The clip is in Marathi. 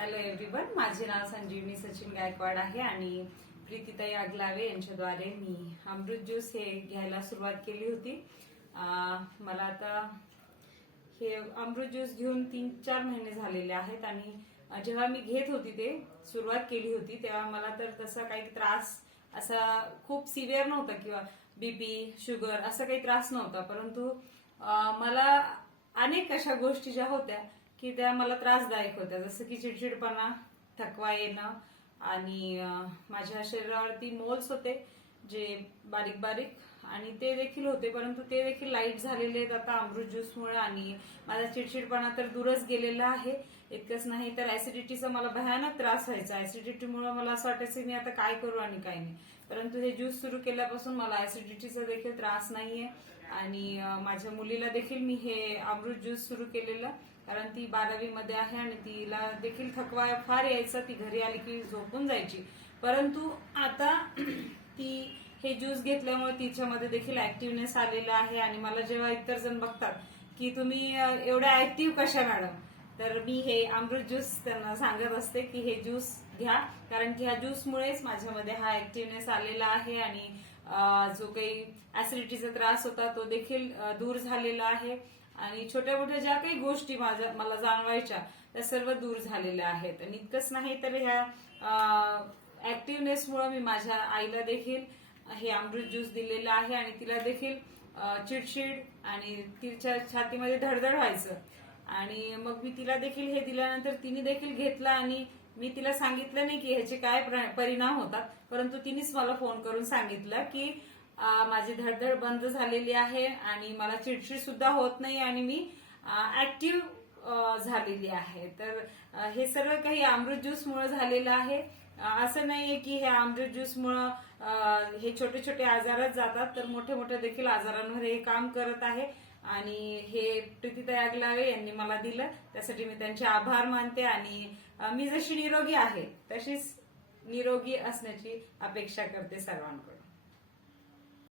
हॅलो एव्हरीवन, माझे नाव संजीवनी सचिन गायकवाड आहे आणि प्रीतीताई आगलावे यांच्याद्वारे मी अमृत ज्यूस हे घ्यायला सुरुवात केली होती. मला आता हे अमृत ज्यूस घेऊन 3-4 महिने झालेले आहेत आणि जेव्हा मी घेत होती ते सुरुवात केली होती तेव्हा मला तर तसा काही त्रास असा खूप सिव्हिअर नव्हता किंवा बीपी शुगर असा काही त्रास नव्हता, परंतु मला अनेक अशा गोष्टी ज्या होत्या की त्या मला त्रासदायक होत्या, जसं की चिडचिडपणा, थकवा येणं आणि माझ्या शरीरावरती मोल्स होते जे बारीक बारीक आणि ते देखील होते, परंतु ते देखील लाईट झालेले आहेत आता अमृत ज्यूसमुळे आणि माझा चिडचिडपणा तर दूरच गेलेला आहे. इतकंच नाही तर ऍसिडिटीचा मला भयानक त्रास व्हायचा. ऍसिडिटीमुळे मला असं वाटायचं मी आता काय करू आणि काय नाही, परंतु हे ज्यूस सुरू केल्यापासून मला ऍसिडिटीचा देखील त्रास नाहीये आणि माझ्या मुलीला देखील मी हे अमृत ज्यूस सुरू केलेलं, कारण ती 12वी मध्ये आहे आणि तिला देखील थकवा फार यायचा. ती घरी आली की झोपून जायची, परंतु आता ती हे ज्यूस घेतल्यामुळे तिच्यामध्ये देखील ऍक्टिव्हनेस आलेला आहे आणि मला जेव्हा इतर जण बघतात की तुम्ही एवढ्या ऍक्टिव्ह कशा मॅडम, तर मी हे अमृत ज्यूस त्यांना सांगत असते की हे ज्यूस घ्या, कारण की ह्या ज्यूसमुळेच माझ्यामध्ये हा ऍक्टिव्हनेस आलेला आहे आणि जो काही ऍसिडिटीचा त्रास होता तो देखील दूर झालेला आहे आणि छोट्या मोठ्या ज्या काही गोष्टी मला जाणवायच्या त्या सर्व दूर झालेल्या आहेत. आणि इतकंच नाही तर ह्या ऍक्टिव्हनेसमुळे मी माझ्या आईला देखील हे अमृत ज्यूस दिलेलं आहे आणि तिला देखील चिडचिड आणि तिच्या छातीमध्ये धडधड व्हायचं आणि मग मी तिला देखील हे दिल्यानंतर तिने देखील घेतलं आणि मी तिला सांगितलं नाही की ह्याचे काय परिणाम होतात, परंतु तिनेच मला फोन करून सांगितलं की माझी धडधड बंद झालेली आहे आणि मला चिडचिड सुद्धा होत नाही आणि मी ऍक्टिव्ह झालेली आहे. तर हे सर्व काही अमृत ज्यूस मुळे झालेलं आहे. असं नाहीये की हे अमृत ज्यूस मुळे हे छोटे छोटे आजारच जातात, तर मोठे मोठे देखील आजारांवर हे काम करत आहे आणि हे प्रीतीताई आगलावे यांनी मला दिलं, त्यासाठी मी त्यांचे आभार मानते आणि मी जशी निरोगी आहे तशीच निरोगी असण्याची अपेक्षा करते सर्वांकडून.